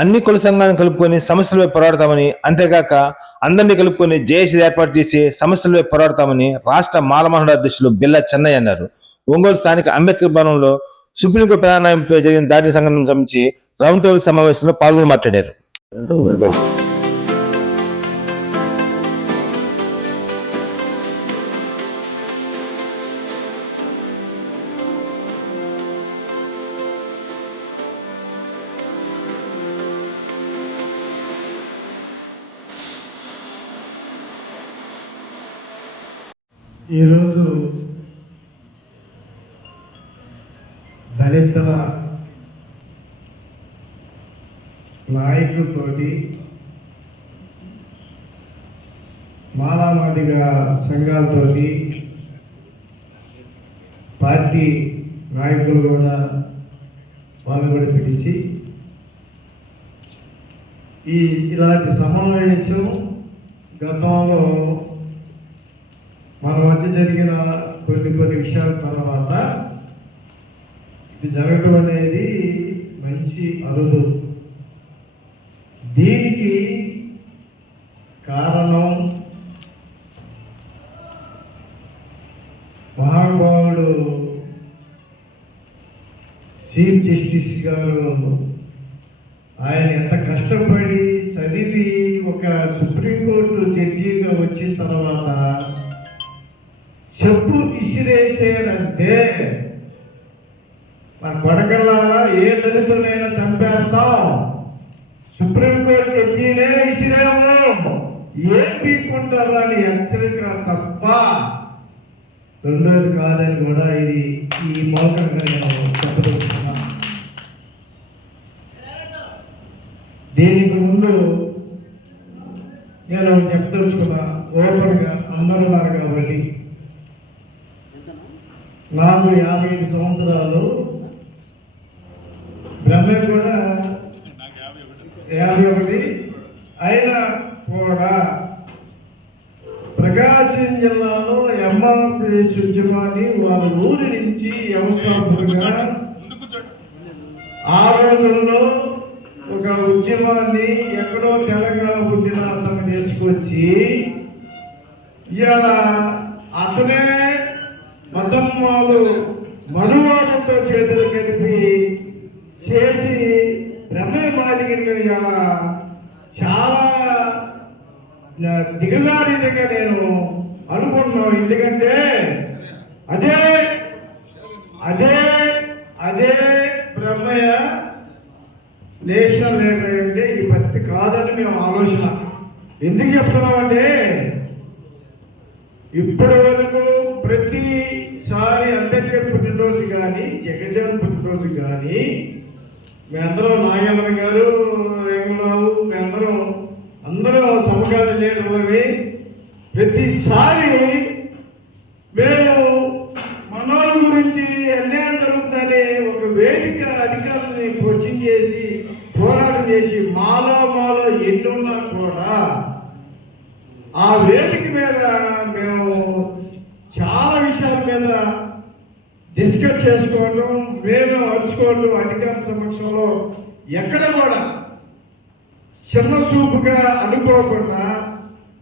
అన్ని కుల సంఘాలను కలుపుకొని సమస్యలపై పోరాడతామని అంతేగాక అందరినీ కలుపుకొని జేఏసీ ఏర్పాటు చేసి సమస్యలపై పోరాడతామని రాష్ట్ర మాలమహండ అధ్యక్షులు బిల్లా చెన్నయ్య అన్నారు. ఒంగోలు స్థానిక అంబేద్కర్ భవనంలో సుప్రీంకోర్టు ప్రధానంపై జరిగిన దాడి సంఘటన సంబంధించి రౌండ్ టేబుల్ సమావేశంలో పాల్గొని మాట్లాడారు. ఈరోజు దళితుల నాయకులతోటి మాలామాదిగా సంఘాలతోటి పార్టీ నాయకులు కూడా వాళ్ళు కూడా పిలిచి ఈ ఇలాంటి సమావేశం గతంలో మన మధ్య జరిగిన కొన్ని కొన్ని విషయాల తర్వాత ఇది జరగడం అనేది మంచి అరుదు. దీనికి కారణం మహానుభావుడు చీఫ్ జస్టిస్ గారు ఆయన ఎంత కష్టపడి చదివి ఒక సుప్రీంకోర్టు జడ్జిగా వచ్చిన తర్వాత చెప్పు ఇసిరేసారంటే నా కొడకల్లారా ఏ దళితులైనా చంపేస్తాం. సుప్రీంకోర్టు జడ్జినే విసిరాము. ఏం పీక్కుంటారు అని హెచ్చరిక తప్ప రెండోది కాదని కూడా ఇది ఈ మౌఖంగా నేను చెప్పదలుచుకున్నాను దీనికి ముందు నేను చెప్పదలుచుకున్నా. ఓపెన్గా అందరున్నారు కాబట్టి నాకు యాభై ఐదు సంవత్సరాలు. బ్రహ్మ కూడా యాభై ఒకటి. అయినా కూడా ప్రకాశం జిల్లాలో ఎంఆర్పిఎస్ ఉద్యమాన్ని వాళ్ళ ఊరి నుంచి వ్యవస్థాపకులుగా ఆ రోజుల్లో ఒక ఉద్యమాన్ని ఎక్కడో తెలంగాణ పుట్టిన అతను తీసుకొచ్చి ఇవాళ అతనే మతమ్మాలు మనువాదంతో చేతులు కలిపి చేసి బ్రహ్మ మాదిగిరిని ఇలా చాలా దిగజారిందిగా నేను అనుకుంటున్నాను ఎందుకంటే అదే అదే అదే బ్రహ్మయ్య నేషనల్ లీడర్ అంటే ఈ పత్తి కాదని మేము ఆలోచన. ఎందుకు చెప్తున్నామంటే ఇప్పటి వరకు ప్రతిసారి అంబేద్కర్ పుట్టినరోజు కానీ జగజాన్ పుట్టినరోజు కానీ మేమందరం నాగేంద్ర గారు వెంకటరావు మేమందరం అందరం సమకాలీన లీడర్లవి ప్రతిసారి మేము మనోళ్ళ గురించి అన్యాయం జరుగుతుందని ఒక వేదిక అధికారులని కోచింగ్ చేసి పోరాటం చేసి మాలో మాలో ఎన్ని ఉన్నా కూడా ఆ వేదిక మీద మేము చాలా విషయాల మీద డిస్కస్ చేసుకోవటం మేము అరుచుకోవటం అధికార సమక్షంలో ఎక్కడ కూడా చిన్న చూపుగా అనుకోకుండా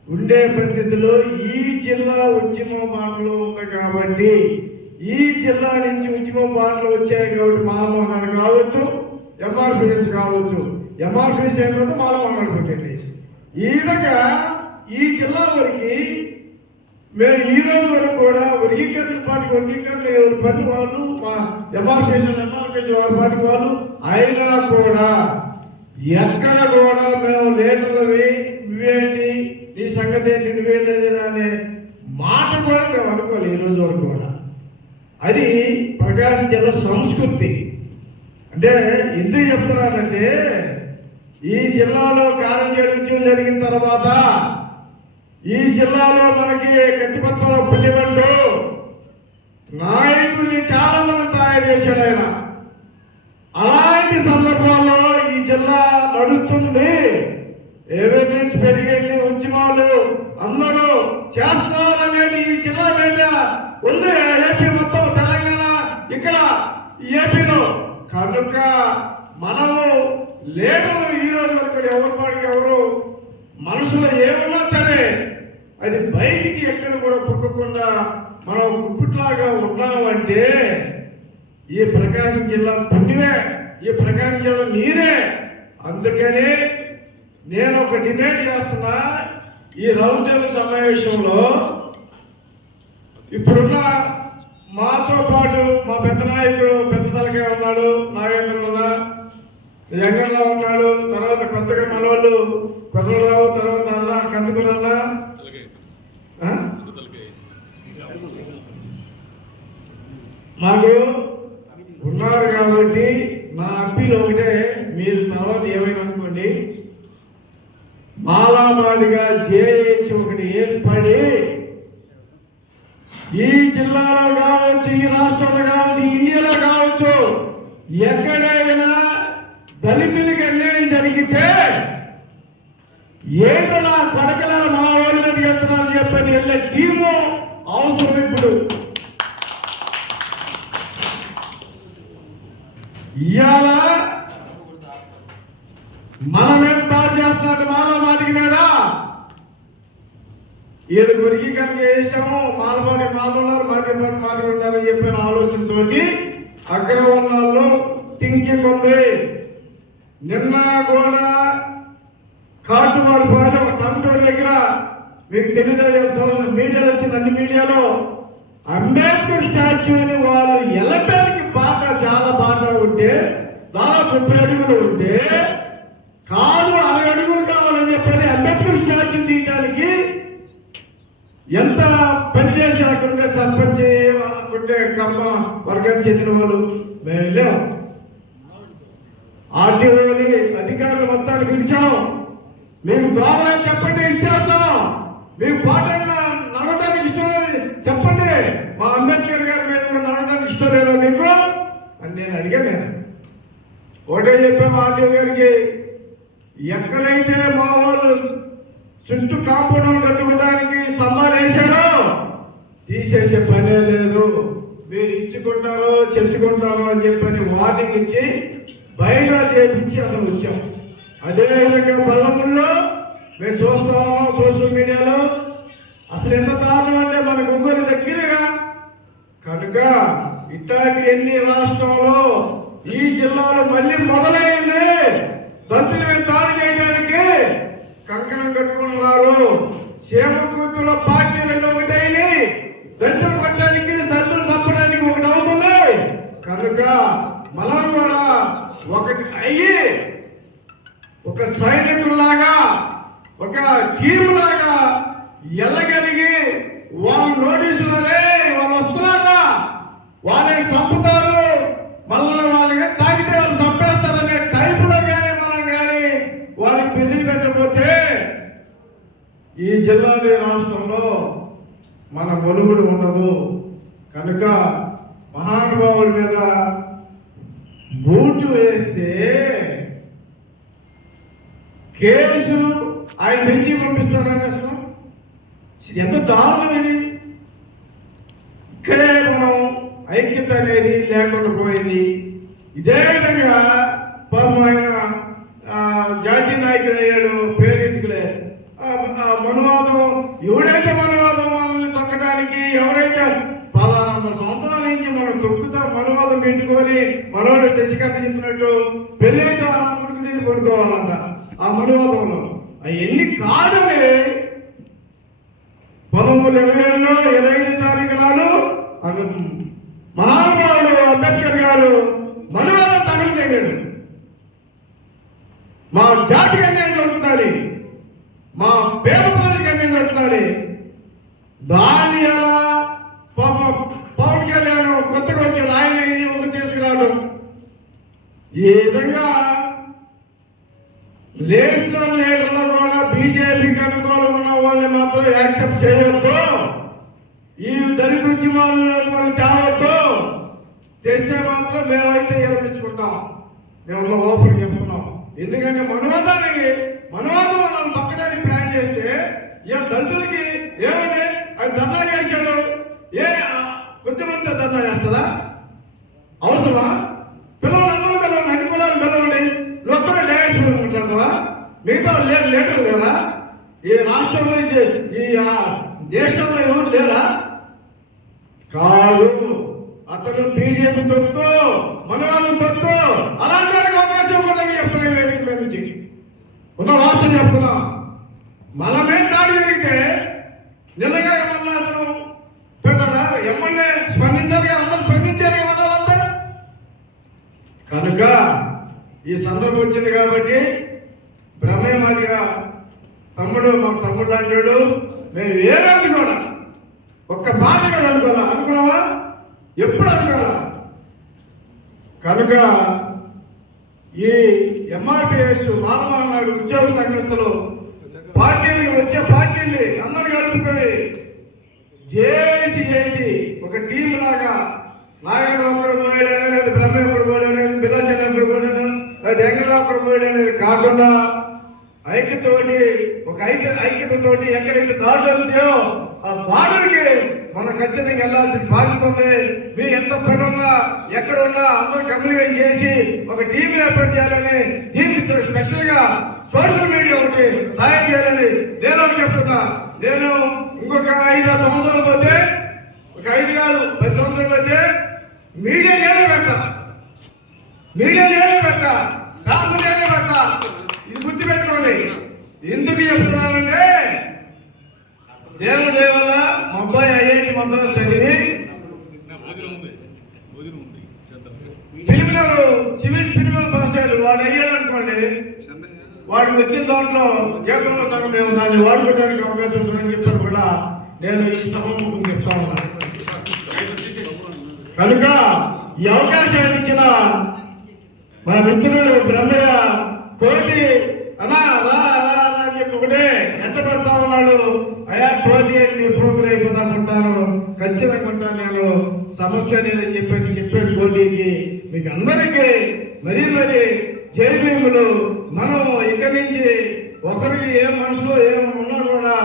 ఉండే పరిస్థితిలో ఈ జిల్లా ఉద్యమ బాటలో ఉంది కాబట్టి ఈ జిల్లా నుంచి ఉద్యమ బాటలు వచ్చాయి కాబట్టి మాలమోహన్ కావచ్చు ఎంఆర్పిఎస్ కావచ్చు. ఎంఆర్పిఎస్ అయిన మాలమోహన్ పుట్టింది. ఈ విధంగా ఈ జిల్లా వరకు మేము ఈ రోజు వరకు కూడా వర్గీకరణ పార్టీ వర్గీకరణ ఎవరి పని వాళ్ళు మా ఎంఆర్పిఎస్ ఎంఆర్పిఎస్ వారి పార్టీ వాళ్ళు అయినా కూడా ఎక్కడ కూడా మేము లీడర్లవి నువ్వేంటి నీ సంగతి ఏంటి? నువ్వేంటి అనే మాట కూడా మేము అనుకోవాలి ఈ రోజు వరకు కూడా. అది ప్రకాశం జిల్లా సంస్కృతి. అంటే ఎందుకు చెప్తున్నానంటే ఈ జిల్లాలో కార్యచేడు ఉద్యమం జరిగిన తర్వాత ఈ జిల్లాలో మనకి కత్తిపత్రంలో పుట్టినట్టు నాయకుల్ని చాలా మంది తయారు చేశాడు ఆయన. అలాంటి సందర్భాల్లో ఈ జిల్లా నడుస్తుంది. ఏవేరియన్స్ పెరిగింది ఉద్యమాలు అందరూ చేస్తున్నారనేది ఈ జిల్లా మీద ఉంది. ఏపీ మొత్తం తెలంగాణ ఇక్కడ ఏపీలో. కనుక మనము లీడర్లు ఈ రోజు వరకు ఎవరి వాడికి ఎవరు మనసులో ఏమన్నా సరే అది బయటికి ఎక్కడ కూడా పుక్కకుండా మనం కుప్పిట్లాగా ఉన్నామంటే ఈ ప్రకాశం జిల్లా పుణ్యమే ఈ ప్రకాశం జిల్లా నీరే. అందుకని నేను ఒక డిమాండ్ చేస్తున్నా ఈ రౌండ్ టేబుల్ సమావేశంలో ఇప్పుడున్న మాతో పాటు మా పెద్ద నాయకుడు పెద్ద తలకే ఉన్నాడు నాగేంద్ర ఉన్నా ఉన్నాడు తర్వాత కొత్తగా మనవాళ్ళు కొర్రరావు తర్వాత అన్న కందుకూరు అన్న ఆ? మాకు ఉన్నారు కాబట్టి నా అప్పీల్ ఒకటే మీరు తర్వాత ఏమైనా అనుకోండి. మాలామాదిగా జేఏసి ఒకటి ఏర్పడి ఈ జిల్లాలో కావచ్చు ఈ రాష్ట్రంలో కావచ్చు ఇండియాలో కావచ్చు ఎక్కడైనా దళితులకి అన్యాయం జరిగితే ఏంటో నా కొడకల మా వాళ్ళ మీద వెళ్తున్నారని చెప్పని వెళ్ళే టీము అవసరం ఇప్పుడు. ఇవాళ మనమేం మీద దాడి చేస్తున్నట్టు మాలో మాదికి మీద? ఏడు వర్గీకరణ చేసాము మాలపాటి మాలు ఉన్నారు మాదిపాటి మాదిరి ఉన్నారు అని చెప్పిన ఆలోచనతో అగ్రవర్ణాల్లో థింకింగ్ ఉంది నిన్న కూడా కాటువారి పాలెం టంటోడి దగ్గర మీకు తెలియదు మీడియాలో వచ్చింది అన్ని మీడియాలో. అంబేద్కర్ స్టాచ్యూని వాళ్ళు ఎలటానికి బాట చాలా బాట ఉంటే దాదాపు ముప్పై అడుగులు ఉంటే కాదు అరవై అడుగులు కావాలని చెప్పని అంబేద్కర్ స్టాచ్యూ తీయటానికి ఎంత పని చేసి అక్కడుండే సర్పంచ్ అక్కడుండే కమ్మ వర్గానికి చెందిన వాళ్ళు మేము వెళ్ళాం ఆర్టీఓని అధికారులు మొత్తాన్ని పిలిచాం. మేము దోమలే చెప్పండి ఇచ్చేస్తాం. మేము పాటలు నడవడానికి ఇష్టం లేదు. చెప్పండి మా అంబేద్కర్ గారి మీద నడవడానికి ఇష్టం లేదా మీకు? అని నేను అడిగాను నేను. ఒకటే చెప్పాము ఆర్డీఓ గారికి ఎక్కడైతే మా వాళ్ళు చుట్టూ కాంపౌండ్ కట్టుకోవడానికి స్తంభాలు వేశాడో తీసేసే పనే లేదు. మీరు ఇచ్చుకుంటారో చెప్పుకుంటారో అని చెప్పని వార్నింగ్ ఇచ్చి బయట చేపించి అతను వచ్చాము అదే విధంగా బల్లముల్లో మేము చూస్తాము సోషల్ మీడియాలో. అసలు ఎంత దారుణం అంటే మన ఒంగోలు దగ్గరగా. కనుక ఇట్లాంటి ఎన్ని రాష్ట్రంలో ఈ జిల్లాలో మళ్ళీ మొదలైంది. దంతులు మేము దాడి చేయడానికి కంకణం కట్టుకున్నారు. సీమకూతుల పార్టీ రెండు ఒకటైని దళితులు పట్టడానికి దళితులు చంపడానికి ఒకటి అవుతుంది. కనుక మనం కూడా ఒకటి అయ్యి ఒక సైనికుల్లాగా ఒక టీమ్ లాగా ఎల్లగలిగి వాళ్ళు నోటీసులనే వాళ్ళు వస్తున్నారా వాళ్ళని చంపుతారు. మళ్ళీ వాళ్ళకి తాగితే వాళ్ళు చంపేస్తారనే టైపులో కానీ మనం కానీ వాళ్ళకి బెదిరి పెట్టకపోతే ఈ జిల్లాలో రాష్ట్రంలో మన మనుగుడు ఉండదు. కనుక మహానుభావుడి మీద బూటు వేస్తే కేసులు ఆయన నుంచి పంపిస్తారని అసలు? ఎంత దారుణం ఇది? ఇక్కడే మనం ఐక్యత అనేది లేకుండా పోయింది. ఇదే విధంగా పాపం ఆయన జాతీయ నాయకుడు అయ్యాడు పేరు ఎందుకులే ఆ, మనువాదం ఎవడైతే మనువాదం మనల్ని తొక్కడానికి ఎవరైతే పదహారు వందల సంవత్సరాల నుంచి మనం తొక్కుతా మనువాదం పెట్టుకొని మనవాడు శశికాంత్ చెప్పినట్టు పెళ్ళైతే అలా కొడుకు తీసి కొనుక్కోవాలంట. ఆ మనువాదంలో అవన్నీ కాదని పదమూడు ఇరవై ఏడులో ఇరవై ఐదు తారీఖు నాడు మహానుభావుడు అంబేద్కర్ గారు మనువాదం తగలు తెగాడు మా జాతికి అన్యాయం జరుగుతుంది. మా పేద ప్రజలకు అన్యాయం జరుగుతుంది. దాన్ని ఎలా పాపం పవన్ కళ్యాణ్ కొత్తగా వచ్చిన ఆయన ఇది ఒక తీసుకురావడం. ఈ విధంగా నేషనల్ లీడర్లు కూడా బీజేపీకి అనుకూలంగా ఉన్న వాళ్ళని మాత్రం యాక్సెప్ట్ చేయొద్దు. ఈ దళిత ఉద్యమాలను మనం తేవద్దు తెస్తే మాత్రం మేమైతే విరమించుకుంటాం మేము ఓపెన్ చెప్తున్నాం ఎందుకంటే మనవాదానికి మనవాదం మనం తప్పడానికి ప్లాన్ చేస్తే ఏ దళితులకి ఏమంటే అది ధర్నా చేశాడు. ఏ కొద్దిమంది ధర్నా చేస్తారా? అవసరమా? పిల్లలు అందరూ పిల్లలు అన్ని కులాలు పిల్లవండి ఒక్కడే జే- ఈ రాష్ట్రంలో ఈ దేశంలో ఎవరు లేరా? కాదు. అతను బీజేపీ తొత్తు మనవాళ్ళు తొత్తు. అలాంటి వాడికి అవకాశం ఇవ్వదని చెప్తున్నాయి వేదిక మీద నుంచి. ఉన్న వాస్తవం చెప్తున్నా. మనమే దాడి జరిగితే నిన్నగా ఏమన్నా అతను పెడతారా ఎమ్మెల్యే స్పందించారు అందరూ స్పందించారు ఏమన్నా కనుక ఈ సందర్భం వచ్చింది కాబట్టి బ్రహ్మయ్యమాదిగా తమ్ముడు మా తమ్ముడు అంటాడు మేము వేరే కూడా ఒక్క బాధ కూడా అనుకోవాలా? అనుకున్నావా? ఎప్పుడు అనుకోవాలా? కనుక ఈ ఎంఆర్పిఎస్ మానవ ఉద్యోగ సంఘస్థలో పార్టీలకు వచ్చే పార్టీని అందరు కలుపుకొని చేసి చేసి ఒక టీం లాగా నాగేంద్ర ఒక్కడు పోయాడు అనేది బ్రహ్మ ఒక్కడు పోయాడు అనేది బిల్లాచంద్ర ఒక్కడు పోయాడు లేదా వెంకటరావు ఒక్కడు పోయాడు అనేది కాకుండా ఐక్యతోటి ఒక ఐక్య ఐక్యతతోటి ఎక్కడైతే దాడి జరుగుతాయో ఆ దాడులకి మనం ఖచ్చితంగా వెళ్ళాల్సిన బాధ్యత ఉంది. మీ ఎంత పని ఉన్నా ఎక్కడ ఉన్నా అందరూ కమ్యూనికేట్ చేసి ఒక టీం ఏర్పాటు చేయాలని దీనికి స్పెషల్గా సోషల్ మీడియా ఒకటి తయారు చేయాలని నేను చెప్తున్నా. నేను ఇంకొక ఐదు ఆరు సంవత్సరాలు పోతే ఒక ఐదు కాదు పది సంవత్సరాలు పోతే మీడియా నేనే పెడతా. మీడియా నేనే పెడతా. పేపర్ నేనే పెడతా. ఇది గుర్తు పెట్టుకోండి ఎందుకు చెప్తున్నానంటే దేవుడి దయ వల్ల మా అబ్బాయి ఐఐటి మంత్రం చదివి ఫిలిమినల్ సివిల్ ఫిలిమినల్ పాస్ అయ్యారు. వాడు అయ్యాడు వాడు వచ్చిన దాంట్లో కేంద్రంలో సగం మేము దాన్ని వాడుకోవడానికి అవకాశం ఉంటుందని చెప్పాను కూడా నేను ఈ సభముఖం చెప్తా ఉన్నాను. కనుక ఈ అవకాశాన్ని ఇచ్చిన మా మిత్రుడు బ్రహ్మయ్య కోటి అనా రా రా రా అని చెప్పి ఒకటే ఎంత పెడతా ఉన్నాడు. అయా తోటి అని ప్రోగ్రామ్ అయిపోదామంటాను ఖచ్చితంగా ఉంటాను నేను. సమస్య లేదని చెప్పి చెప్పాడు పోటీకి. మీకు అందరికీ మరీ మరి జైబీములు మనం ఇక్కడి నుంచి ఒకరికి ఏ మనసులో ఏమన్నా కూడా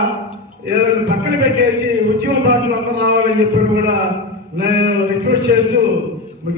ఏదైనా పక్కన పెట్టేసి ఉద్యమ పార్టీలు అందరూ రావాలని చెప్పి కూడా నేను రిక్వెస్ట్ చేస్తూ